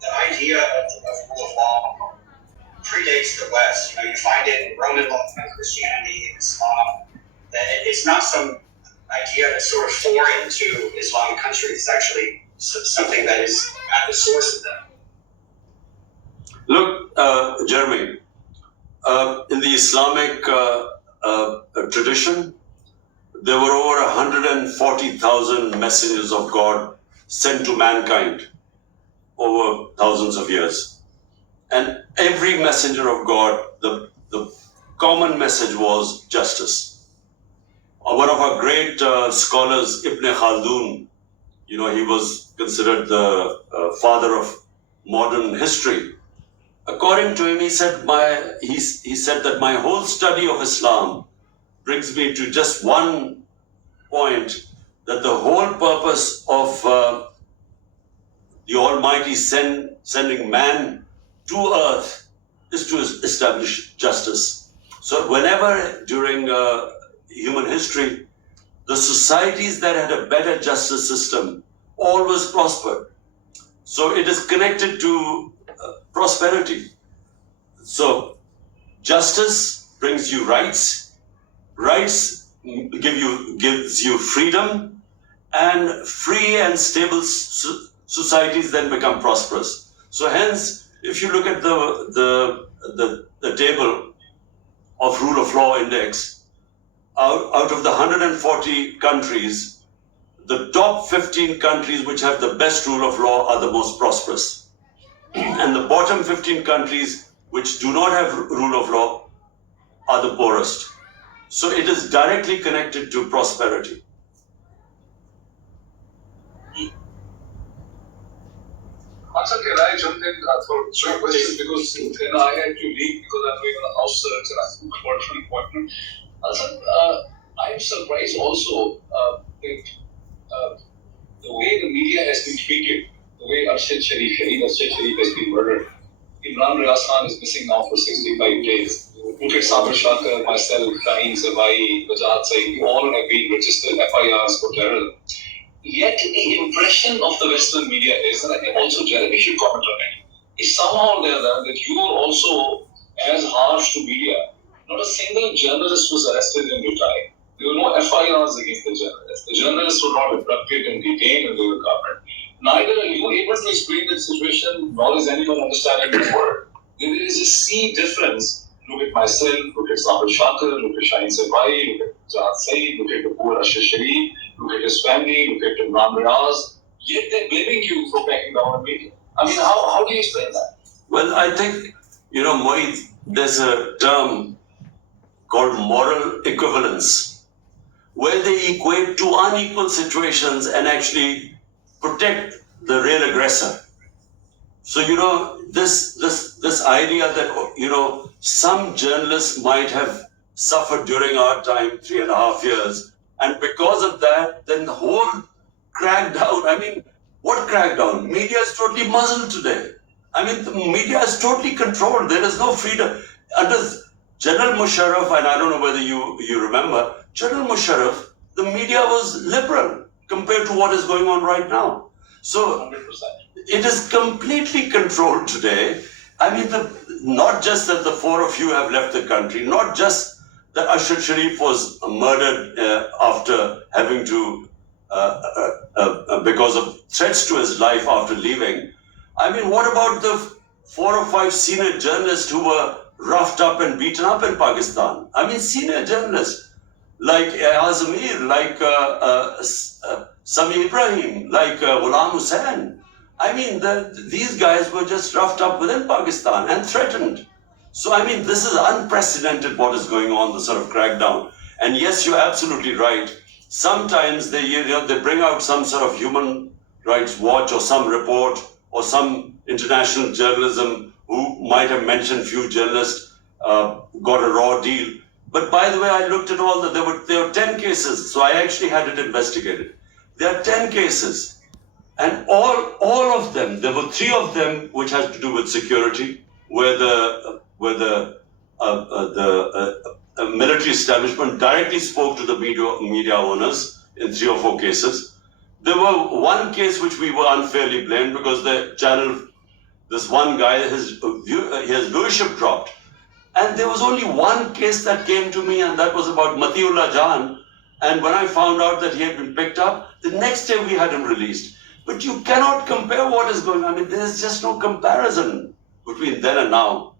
the idea of rule of law predates the West. You find it in Roman law, Christianity, Islam. That it's not some idea that's sort of foreign to Islamic countries. It's actually something that is at the source of them. Look, Jeremy, in the Islamic tradition, there were over 140,000 messengers of God sent to mankind over thousands of years. And every messenger of God, the common message was justice. One of our great scholars, Ibn Khaldun, he was considered the father of modern history. According to him, he said that my whole study of Islam brings me to just one point, that the whole purpose of the Almighty sending man to earth is to establish justice. So whenever during human history, the societies that had a better justice system always prospered. So it is connected to prosperity. So justice brings you rights. Rights gives you freedom, and free and stable societies then become prosperous. So hence, if you look at the table of rule of law index, out of the 140 countries, the top 15 countries which have the best rule of law are the most prosperous. And the bottom 15 countries which do not have rule of law are the poorest. So it is directly connected to prosperity. Also, can I jump in for short questions, because I had to leave because I'm doing a house search and I'm about an appointment. Also, I'm surprised also with the way the media has been treated, the way Arshad Sharif has been murdered. Imran Khan is missing now for 65 days. Mukit Sabar Shakar, myself, Shaheen Sabai, Bajaj Saeed, we all have been registered FIRs for terrorism. Yet the impression of the Western media is, and I think also Jeremy should comment on it, is somehow there that you are also as harsh to media. Not a single journalist was arrested in your time. There were no FIRs against the journalists. The journalists were not abducted and detained and they were covered. Neither are you able to explain the situation, nor is anyone understanding the word. There is a sea difference. Look at myself, look at Sabar Shakar, look at Shaheen Sabai, look at Bajaj Saeed, look at the poor Arshad Sharif, look at his family, look at Imran Riaz. Yet they're blaming you for backing down media. I mean, how do you explain that? Well, I think, Mohit, there's a term called moral equivalence, where they equate two unequal situations and actually protect the real aggressor. So, this idea that, some journalists might have suffered during our time, 3.5 years, and because of that, then the whole crackdown, what crackdown? Media is totally muzzled today. The media is totally controlled. There is no freedom. Under General Musharraf, and I don't know whether you remember, General Musharraf, the media was liberal compared to what is going on right now. So 100%. It is completely controlled today. Not just that the four of you have left the country, not just that Arshad Sharif was murdered after having to, because of threats to his life after leaving. What about the 4 or 5 senior journalists who were roughed up and beaten up in Pakistan? Senior journalists like Azamir, like Sami Ibrahim, like Ghulam Hussain. These guys were just roughed up within Pakistan and threatened. So, this is unprecedented what is going on, the sort of crackdown. And yes, you're absolutely right. Sometimes they bring out some sort of human rights watch or some report or some international journalism who might have mentioned few journalists got a raw deal. But by the way, I looked at all there were 10 cases, so I actually had it investigated. There are 10 cases. And all of them, there were 3 of them which had to do with security, where the military establishment directly spoke to the media owners in 3 or 4 cases. There were 1 case which we were unfairly blamed because the channel This one guy, his viewership dropped. And there was only one case that came to me, and that was about Matiullah Jan. And when I found out that he had been picked up, the next day we had him released. But you cannot compare what is going on. I mean, there's just no comparison between then and now.